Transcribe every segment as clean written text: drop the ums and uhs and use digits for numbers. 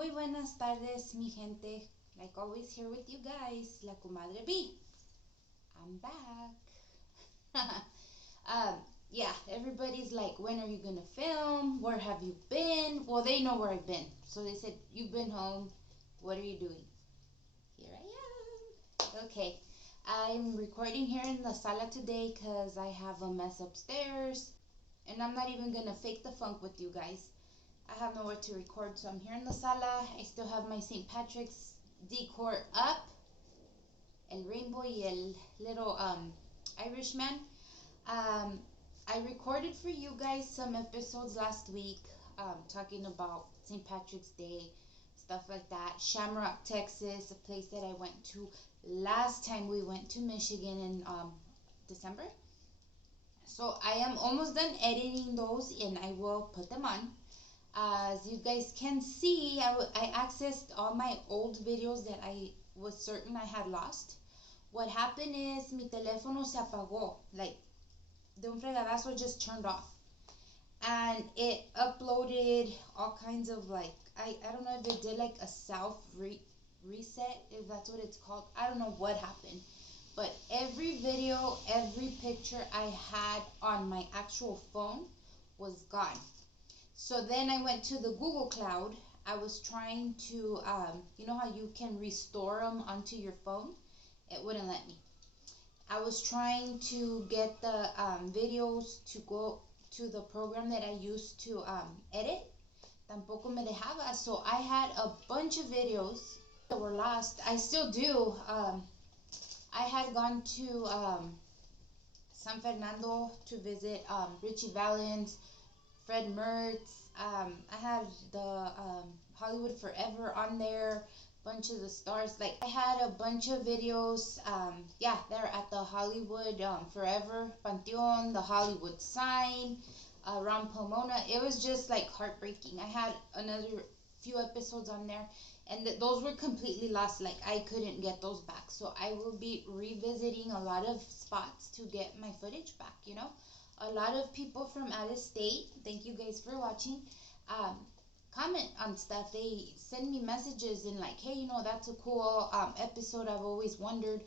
Muy buenas tardes, mi gente. Like always, here with you guys, La Comadre B. I'm back. Yeah, everybody's like, when are you gonna film? Where have you been? Well, they know where I've been. So they said, you've been home. What are you doing? Here I am. Okay. I'm recording here in the sala today because I have a mess upstairs. And I'm not even gonna fake the funk with you guys. I have nowhere to record, so I'm here in the sala. I still have my St. Patrick's decor up. El rainbow y el little Irish man. I recorded for you guys some episodes last week talking about St. Patrick's Day, stuff like that. Shamrock, Texas, a place that I went to last time we went to Michigan in December. So I am almost done editing those and I will put them on. As you guys can see, I accessed all my old videos that I was certain I had lost. What happened is mi teléfono se apagó, like de un fregadazo just turned off. And it uploaded all kinds of like, I don't know if it did like a reset, if that's what it's called. I don't know what happened. But every video, every picture I had on my actual phone was gone. So then I went to the Google Cloud. I was trying to, you know how you can restore them onto your phone? It wouldn't let me. I was trying to get the videos to go to the program that I used to edit. Tampoco me dejaba. So I had a bunch of videos that were lost. I still do. I had gone to San Fernando to visit Richie Valens, Fred Mertz. I had the Hollywood Forever on there, bunch of the stars. Like I had a bunch of videos. Yeah, they're at the Hollywood Forever Pantheon, the Hollywood sign, around Pomona. It was just like heartbreaking. I had another few episodes on there, and those were completely lost. Like I couldn't get those back. So I will be revisiting a lot of spots to get my footage back. You know. A lot of people from out of state, thank you guys for watching, comment on stuff. They send me messages and like, hey, you know, that's a cool episode. I've always wondered.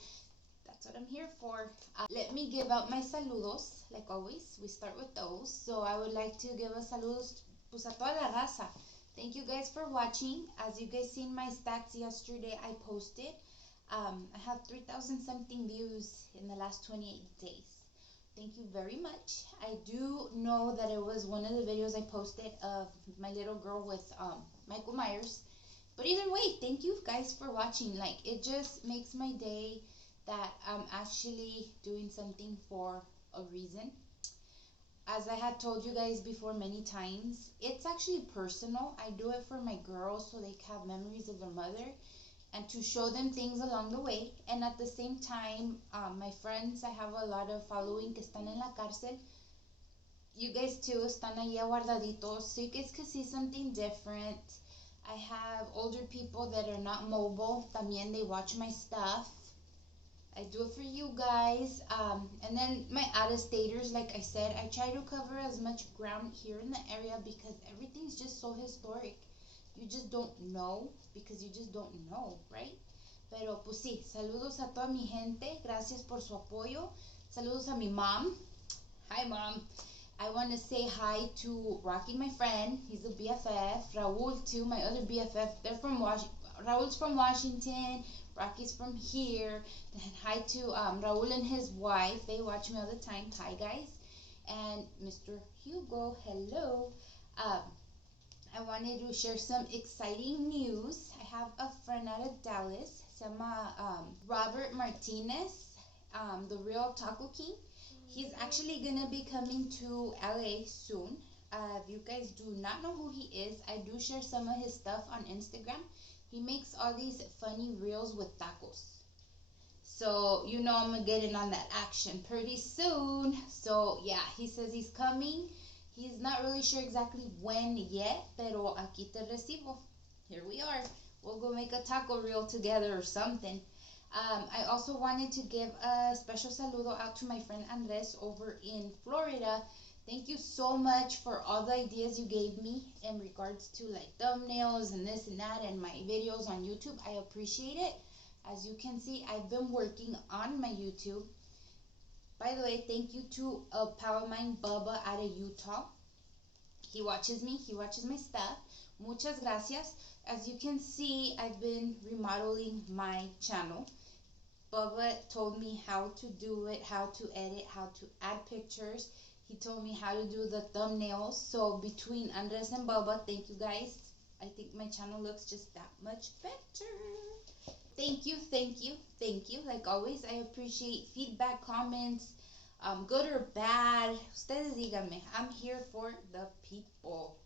That's what I'm here for. Let me give out my saludos. Like always, we start with those. So I would like to give a saludos pues a toda la raza. Thank you guys for watching. As you guys seen my stats yesterday, I posted. I have 3,000 something views in the last 28 days. Thank you very much. I do know that it was one of the videos I posted of my little girl with Michael Myers. But either way, thank you guys for watching. Like, it just makes my day that I'm actually doing something for a reason. As I had told you guys before many times, it's actually personal. I do it for my girls so they have memories of their mother, and to show them things along the way. And at the same time, my friends, I have a lot of following que están en la cárcel. You guys too están ahí guardaditos, so you guys can see something different. I have older people that are not mobile. También they watch my stuff. I do it for you guys. And then my out-of-staters, like I said, I try to cover as much ground here in the area because everything's just so historic. You just don't know because you just don't know, right? Pero pues sí, saludos a toda mi gente. Gracias por su apoyo. Saludos a mi mom. Hi, mom. I want to say hi to Rocky, my friend. He's a BFF. Raul, too, my other BFF. They're from Raul's from Washington. Rocky's from here. And hi to Raul and his wife. They watch me all the time. Hi, guys. And Mr. Hugo, hello. I wanted to share some exciting news. I have a friend out of Dallas, se llama Robert Martinez, the real Taco King. He's actually gonna be coming to LA soon. If you guys do not know who he is, I do share some of his stuff on Instagram. He makes all these funny reels with tacos. So you know I'm gonna get in on that action pretty soon. So yeah, he says he's coming. He's not really sure exactly when yet, pero aquí te recibo. Here we are. We'll go make a taco reel together or something. I also wanted to give a special saludo out to my friend Andres over in Florida. Thank you so much for all the ideas you gave me in regards to like thumbnails and this and that and my videos on YouTube. I appreciate it. As you can see, I've been working on my YouTube. By the way, thank you to a pal of mine, Bubba, out of Utah. He watches me, he watches my stuff. Muchas gracias. As you can see, I've been remodeling my channel. Bubba told me how to do it, how to edit, how to add pictures. He told me how to do the thumbnails. So between Andres and Bubba, thank you guys. I think my channel looks just that much better. Thank you, thank you, thank you. Like always, I appreciate feedback, comments, good or bad. Ustedes díganme. I'm here for the people.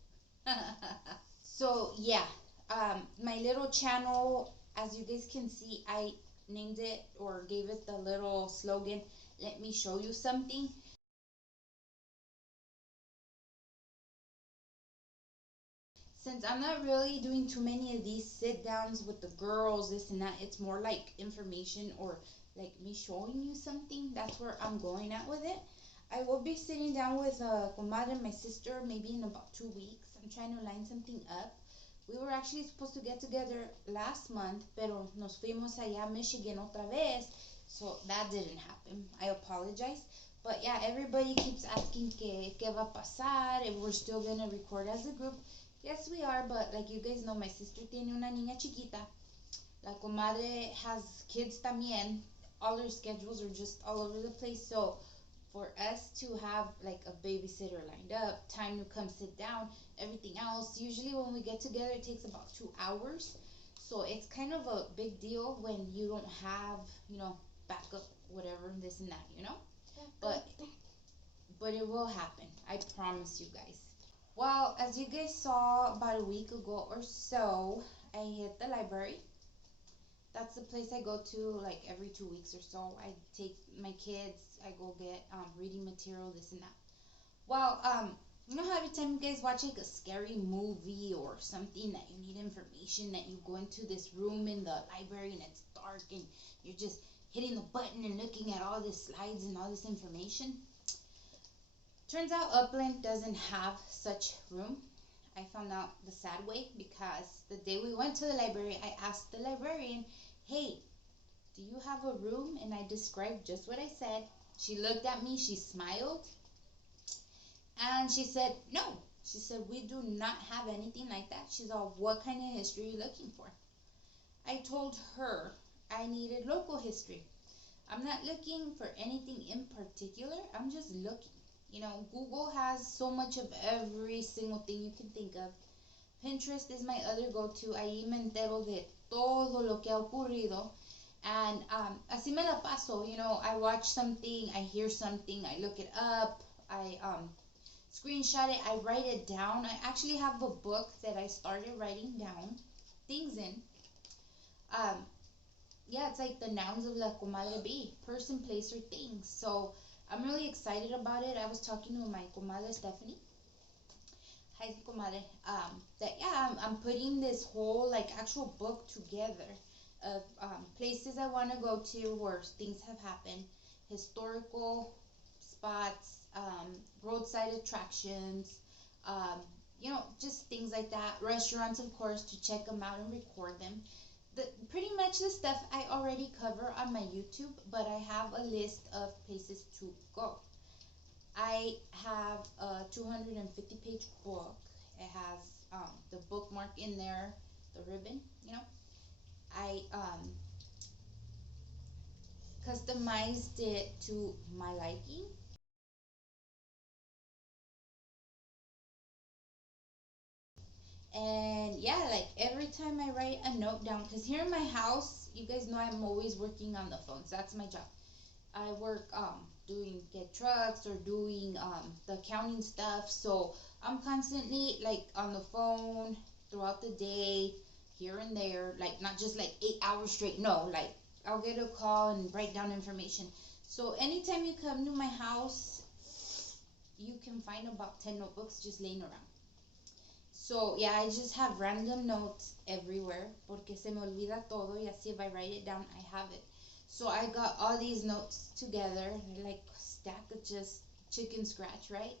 So yeah, my little channel, as you guys can see, I named it or gave it the little slogan, let me show you something. Since I'm not really doing too many of these sit downs with the girls, this and that, it's more like information or like me showing you something. That's where I'm going at with it. I will be sitting down with comadre, my sister, maybe in about 2 weeks. I'm trying to line something up. We were actually supposed to get together last month, pero nos fuimos allá a Michigan otra vez, so that didn't happen. I apologize. But yeah, everybody keeps asking que qué va a pasar, if we're still gonna record as a group. Yes, we are, but like you guys know, my sister tiene una niña chiquita. La comadre has kids también. All their schedules are just all over the place. So for us to have like a babysitter lined up, time to come sit down, everything else, usually when we get together, it takes about 2 hours. So it's kind of a big deal when you don't have, backup, whatever, this and that. But but it will happen. I promise you guys. Well, as you guys saw about a week ago or so, I hit the library. That's the place I go to like every 2 weeks or so. I take my kids, I go get reading material, this and that. Well, you know how every time you guys watch like a scary movie or something that you need information, that you go into this room in the library and it's dark and you're just hitting the button and looking at all these slides and all this information? Turns out Upland doesn't have such room. I found out the sad way because the day we went to the library, I asked the librarian, hey, do you have a room? And I described just what I said. She looked at me, she smiled, and she said, no. She said, we do not have anything like that. She's all, what kind of history are you looking for? I told her I needed local history. I'm not looking for anything in particular. I'm just looking. Google has so much of every single thing you can think of. Pinterest is my other go-to. Ahí me entero de todo lo que ha ocurrido. And así me la paso. I watch something, I hear something, I look it up, I screenshot it, I write it down. I actually have a book that I started writing down things in. Yeah, it's like the nouns of la comadre B, person, place, or thing. So I'm really excited about it. I was talking to my comadre Stephanie. Hi, comadre. That yeah, I'm putting this whole like actual book together of places I want to go to where things have happened, historical spots, roadside attractions, just things like that. Restaurants, of course, to check them out and record them. Pretty much the stuff I already cover on my YouTube, but I have a list of places to go. I have a 250-page book. It has the bookmark in there, the ribbon, I customized it to my liking. And yeah, like every time I write a note down, because here in my house, you guys know I'm always working on the phones. That's my job. I work doing get trucks or doing the accounting stuff. So I'm constantly like on the phone throughout the day, here and there, like not just like 8 hours straight. No, like I'll get a call and write down information. So anytime you come to my house, you can find about 10 notebooks just laying around. So yeah, I just have random notes everywhere porque se me olvida todo y así if I write it down, I have it. So I got all these notes together, like a stack of just chicken scratch, right?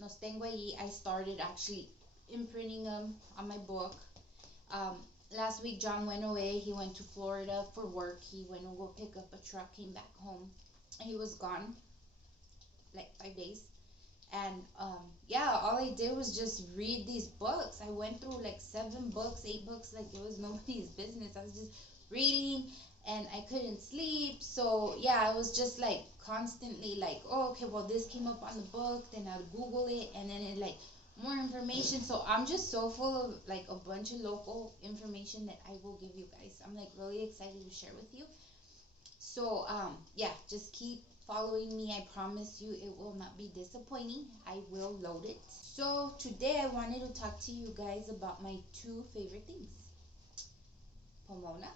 Los tengo allí. I started actually imprinting them on my book. Um, Last week, John went away. He went to Florida for work. He went to go pick up a truck, came back home. He was gone like 5 days. And yeah, all I did was just read these books. I went through like 7 books, 8 books, like it was nobody's business. I was just reading and I couldn't sleep. So yeah, I was just like constantly like, oh, okay, well, this came up on the book, then I'd Google it, and then it like more information. So I'm just so full of like a bunch of local information that I will give you guys. I'm like really excited to share with you. So yeah, just keep following me. I promise you it will not be disappointing. I will load it. So today I wanted to talk to you guys about my 2 favorite things, Pomona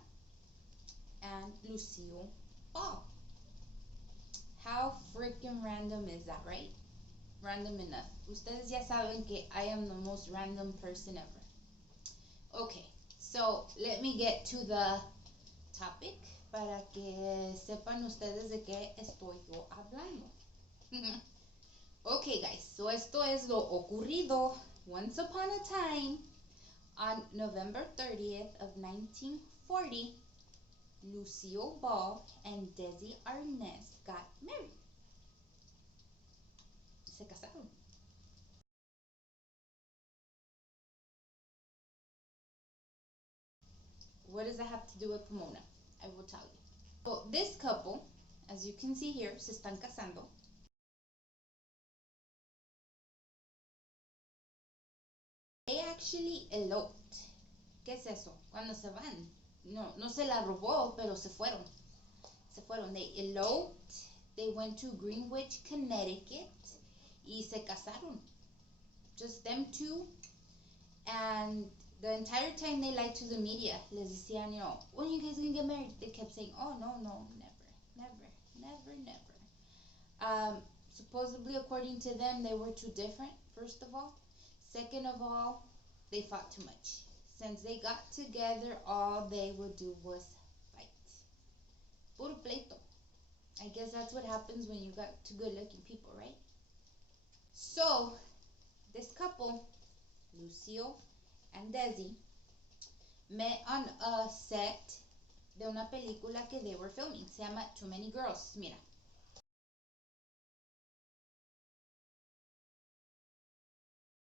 and Lucille Ball. How freaking random is that, right? Random enough. Ustedes ya saben que I am the most random person ever. Okay, so let me get to the topic para que sepan ustedes de qué estoy yo hablando. Okay, guys, so esto es lo ocurrido once upon a time on November 30th of 1940. Lucille Ball and Desi Arnaz got married. Se casaron. What does that have to do with Pomona? I will tell you. So this couple, as you can see here, se están casando. They actually eloped. ¿Qué es eso? Cuando se van. No, no se la robó, pero se fueron. Se fueron. They eloped. They went to Greenwich, Connecticut. Y se casaron. Just them two. And the entire time they lied to the media. Les decían, you know, when are you guys gonna get married? They kept saying, oh, no, no, never. Supposedly, according to them, they were too different, first of all. Second of all, they fought too much. Since they got together, all they would do was fight. Puro pleito. I guess that's what happens when you got two good-looking people, right? So, this couple, Lucille and Desi, met on a set de una película que they were filming. Se llama Too Many Girls. Mira.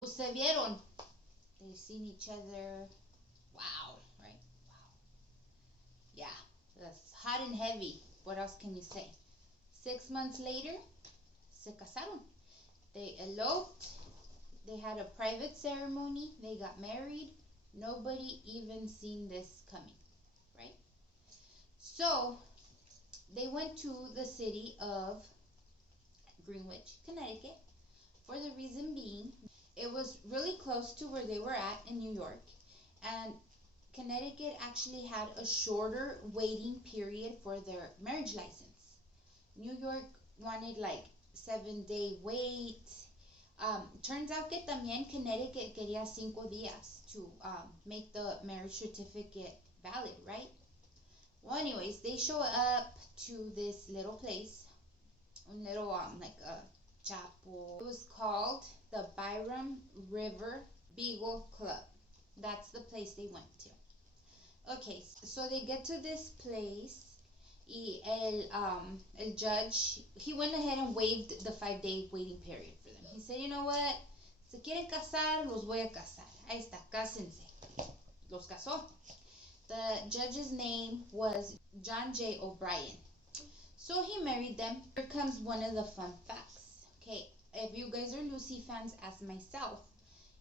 Se vieron. They've seen each other. Wow, right? Wow. Yeah, that's hot and heavy. What else can you say? 6 months later, se casaron. They eloped. They had a private ceremony. They got married. Nobody even seen this coming, right? So, they went to the city of Greenwich, Connecticut, for the reason being, it was really close to where they were at in New York, and Connecticut actually had a shorter waiting period for their marriage license. New York wanted like 7-day wait. Turns out que también Connecticut quería 5 días to make the marriage certificate valid, right? Well, anyways, they show up to this little place, a little like a chapel. It was called the Byram River Beagle Club. That's the place they went to. Okay, so they get to this place. Y el judge, he went ahead and waived the 5-day waiting period for them. He said, you know what? Se quieren casar, los voy a casar. Ahí está, cásense. Los casó. The judge's name was John J. O'Brien. So he married them. Here comes one of the fun facts. Okay, if you guys are Lucy fans as myself,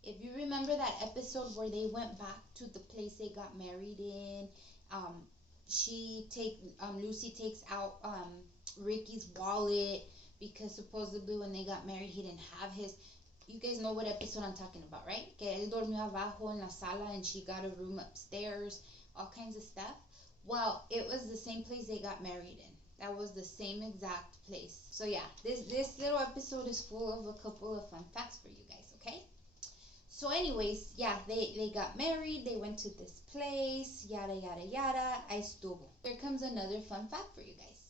if you remember that episode where they went back to the place they got married in, Lucy takes out Ricky's wallet because supposedly when they got married he didn't have his. You guys know what episode I'm talking about, right? Que él dormió abajo en la sala and she got a room upstairs, all kinds of stuff. Well, it was the same place they got married in. That was the same exact place. So yeah, this little episode is full of a couple of fun facts for you guys, okay? So anyways, yeah, they got married, they went to this place, yada yada yada, ahí estuvo. Here comes another fun fact for you guys.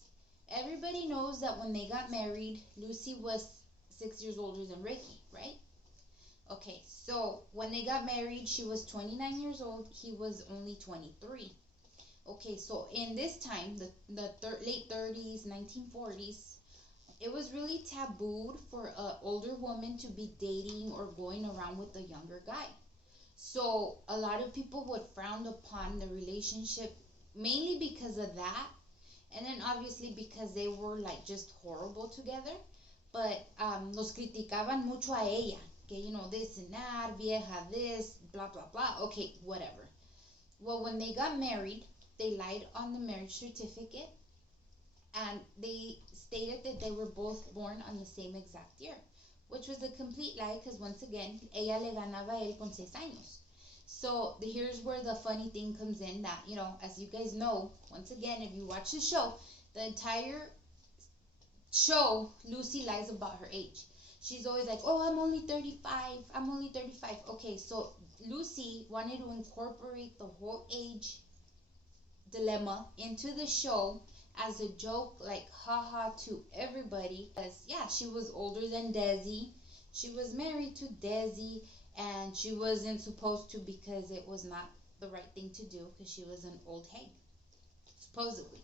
Everybody knows that when they got married, Lucy was 6 years older than Ricky, right? Okay, so when they got married, she was 29 years old. He was only 23. Okay, so in this time, the late 30s, 1940s, it was really tabooed for an older woman to be dating or going around with a younger guy. So a lot of people would frown upon the relationship mainly because of that, and then obviously because they were like just horrible together. But los criticaban mucho a ella, que this and that, vieja this, blah blah blah. Okay, whatever. Well, when they got married, they lied on the marriage certificate, and they stated that they were both born on the same exact year, which was a complete lie because once again, ella le ganaba a él con 6 años. So here's where the funny thing comes in that, as you guys know, once again, if you watch the show, the entire show, Lucy lies about her age. She's always like, oh, I'm only 35. I'm only 35. Okay, so Lucy wanted to incorporate the whole age dilemma into the show as a joke, like haha to everybody. Because yeah, she was older than Desi. She was married to Desi, and she wasn't supposed to because it was not the right thing to do because she was an old hag, supposedly.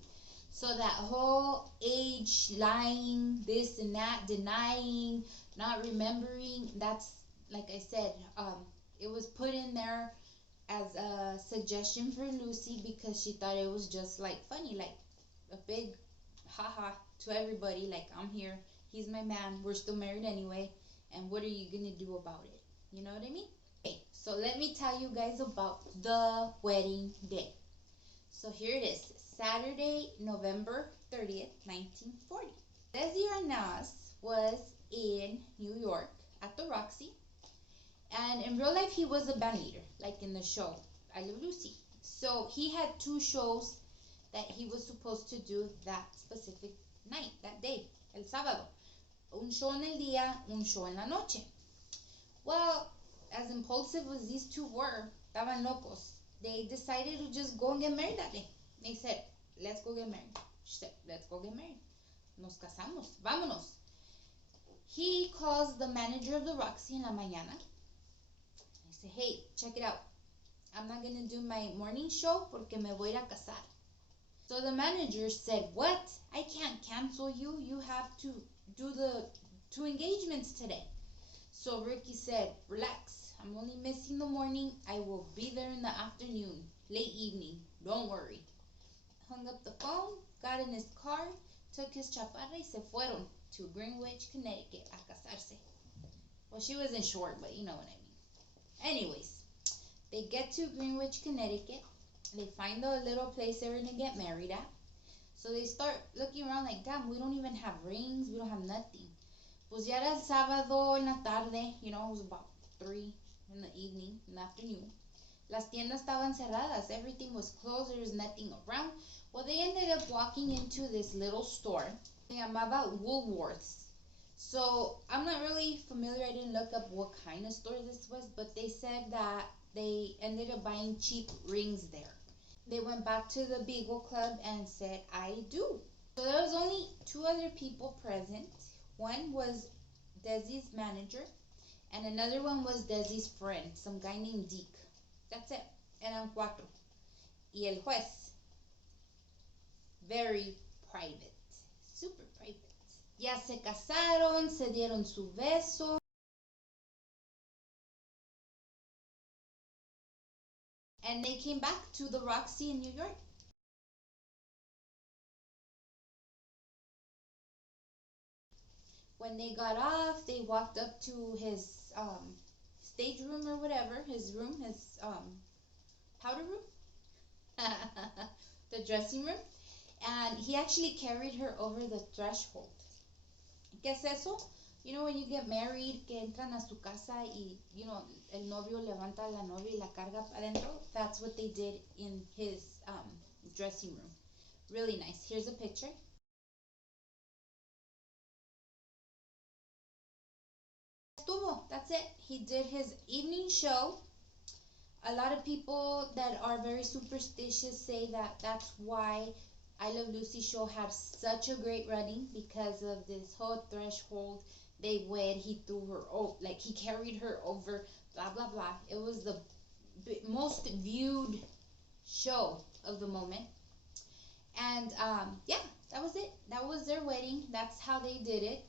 So that whole age lying, this and that, denying, not remembering, that's like I said, it was put in there as a suggestion for Lucy because she thought it was just like funny, like a big haha to everybody, like I'm here, he's my man, we're still married anyway, and what are you gonna do about it? You know what I mean? Okay, so let me tell you guys about the wedding day. So here it is, Saturday, November 30th, 1940. Desi Arnaz was in New York at the Roxy, and in real life he was a band leader, like in the show I Love Lucy. So he had two shows that he was supposed to do that specific night, that day, el sábado. Un show en el día, un show en la noche. Well, as impulsive as these two were, estaban locos, they decided to just go and get married that day. They said, let's go get married. She said, let's go get married. Nos casamos, vámonos. He calls the manager of the Roxy en la mañana. I say, hey, check it out. I'm not going to do my morning show porque me voy a casar. So the manager said, what? I can't cancel you. You have to do the two engagements today. So Ricky said, relax. I'm only missing the morning. I will be there in the afternoon, late evening. Don't worry. Hung up the phone, got in his car, took his chaparra y se fueron to Greenwich, Connecticut a casarse. Well, she was in short, but you know what I mean. Anyways, they get to Greenwich, Connecticut. They find the little place they're going to get married at. So they start looking around like, damn, we don't even have rings. We don't have nothing. Pues ya era el sábado en la tarde. It was about 3 in the evening, in the afternoon. Las tiendas estaban cerradas. Everything was closed. There was nothing around. Well, they ended up walking into this little store. Se llamaba Woolworths. So I'm not really familiar. I didn't look up what kind of store this was, but they said that they ended up buying cheap rings there. They went back to the Beagle Club and said, I do. So there was only 2 other people present. One was Desi's manager, and another one was Desi's friend, some guy named Deke. That's it. Eran 4. Y el juez. Very private. Super private. Ya se casaron, se dieron su beso. And they came back to the Roxy in New York. When they got off, they walked up to his stage room or whatever, his room, his powder room, the dressing room, and he actually carried her over the threshold. ¿Qué es eso? When you get married, que entran a su casa y, el novio levanta a la novia y la carga para adentro. That's what they did in his dressing room. Really nice. Here's a picture. That's it. He did his evening show. A lot of people that are very superstitious say that that's why I Love Lucy show had such a great running, because of this whole threshold They wed. He threw her over, like he carried her over. Blah blah blah. It was the most viewed show of the moment. And yeah, that was it. That was their wedding. That's how they did it.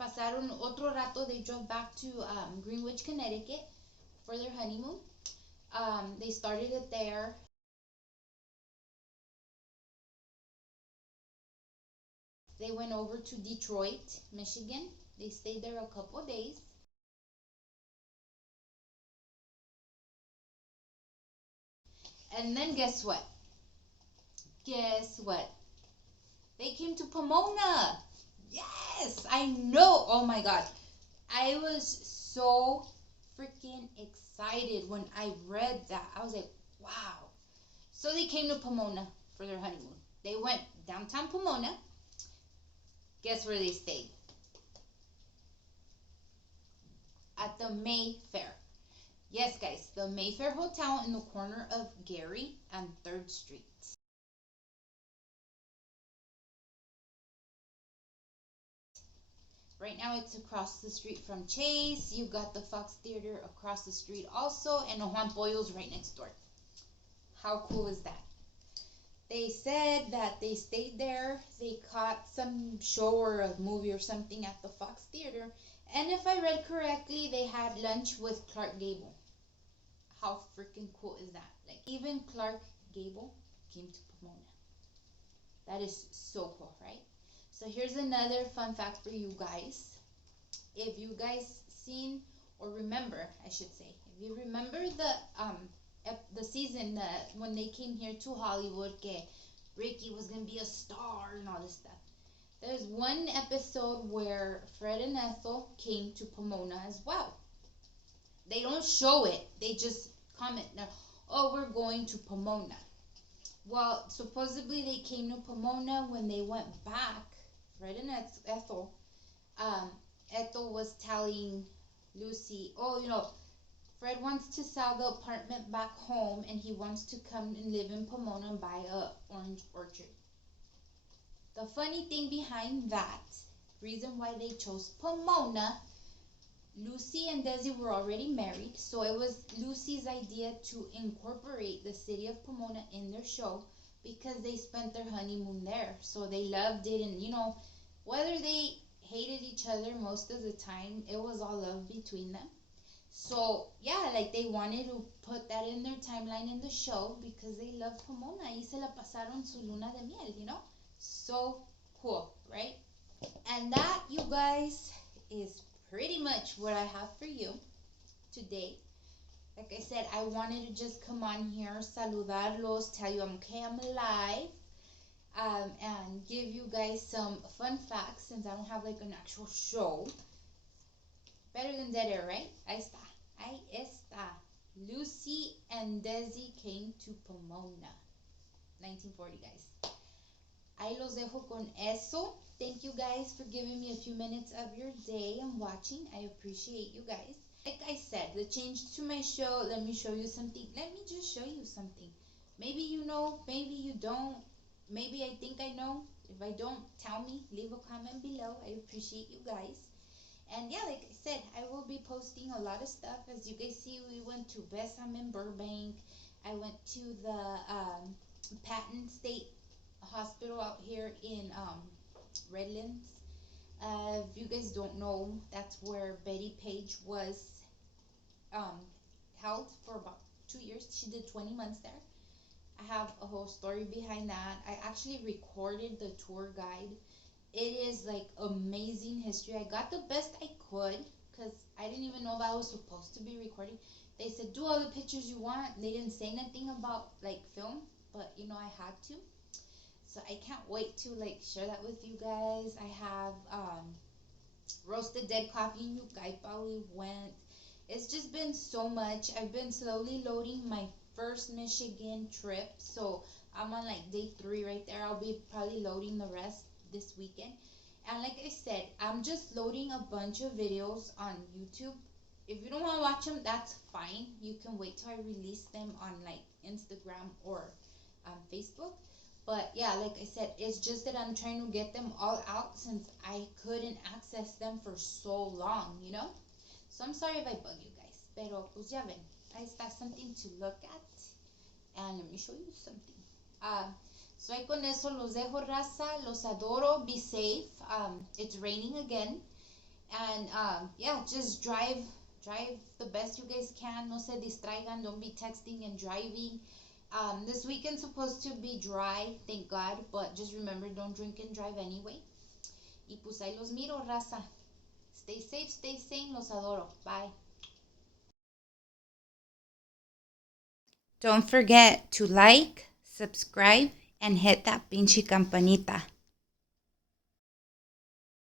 Pasaron otro rato. They drove back to Greenwich, Connecticut for their honeymoon. They started it there. They went over to Detroit, Michigan. They stayed there a couple days. And then guess what? Guess what? They came to Pomona. Yes, I know. Oh my God. I was so freaking excited when I read that. I was like, wow. So they came to Pomona for their honeymoon. They went downtown Pomona. Guess where they stayed? At the Mayfair. Yes, guys, the Mayfair Hotel in the corner of Gary and 3rd Street. Right now it's across the street from Chase. You got the Fox Theater across the street also, and Juan Pollo's right next door. How cool is that? They said that they stayed there. They caught some show or a movie or something at the Fox Theater. And if I read correctly, they had lunch with Clark Gable. How freaking cool is that? Like, even Clark Gable came to Pomona. That is so cool, right? So here's another fun fact for you guys. If you guys seen or remember, I should say, if you remember the season that when they came here to Hollywood, que Ricky was gonna be a star and all this stuff. There's one episode where Fred and Ethel came to Pomona as well. They don't show it. They just comment now, oh, we're going to Pomona. Well, supposedly they came to Pomona. When they went back, Fred and Ethel, um, Ethel was telling Lucy, oh, Fred wants to sell the apartment back home and he wants to come and live in Pomona and buy a orange orchard. The funny thing behind that, reason why they chose Pomona, Lucy and Desi were already married, so it was Lucy's idea to incorporate the city of Pomona in their show because they spent their honeymoon there. So they loved it, and whether they hated each other most of the time, it was all love between them. So yeah, like they wanted to put that in their timeline in the show because they love Pomona. Y se la pasaron su luna de miel. So cool, right? And that, you guys, is pretty much what I have for you today. Like I said, I wanted to just come on here, saludarlos, tell you I'm okay, I'm alive, and give you guys some fun facts since I don't have like an actual show. Better than dead air, right? Ahí está. Ahí está. Lucy and Desi came to Pomona. 1940, guys. Ahí los dejo con eso. Thank you guys for giving me a few minutes of your day and watching. I appreciate you guys. Like I said, the change to my show, let me show you something. Let me just show you something. Maybe you know, maybe you don't. Maybe I think I know. If I don't, tell me. Leave a comment below. I appreciate you guys. And yeah, like I said, I will be posting a lot of stuff. As you guys see, we went to Bessam in Burbank. I went to the Patton State Hospital out here in Redlands. If you guys don't know, that's where Betty Page was held for about 2 years. She did 20 months there. I have a whole story behind that. I actually recorded the tour guide. It is like amazing history. I got the best I could because I didn't even know if I was supposed to be recording. They said do all the pictures you want. They didn't say nothing about like film, but I had to. So I can't wait to like share that with you guys. I have roasted dead coffee in Yucaipa. We went. It's just been so much. I've been slowly loading my first Michigan trip. So I'm on like day 3 right there. I'll be probably loading the rest this weekend. And like I said, I'm just loading a bunch of videos on YouTube. If you don't want to watch them, that's fine. You can wait till I release them on like Instagram or Facebook. But yeah, like I said, it's just that I'm trying to get them all out since I couldn't access them for so long, you know? So I'm sorry if I bug you guys. Pero pues ya ven, ahí está something to look at. And let me show you something. Uh, so ahí con eso los dejo, raza. Los adoro. Be safe. It's raining again. And yeah, just drive the best you guys can. No se distraigan. Don't be texting and driving. This weekend's supposed to be dry, thank God. But just remember, don't drink and drive anyway. Y pues ahí los miro, raza. Stay safe, stay sane. Los adoro. Bye. Don't forget to like, subscribe, and hit that pinche campanita.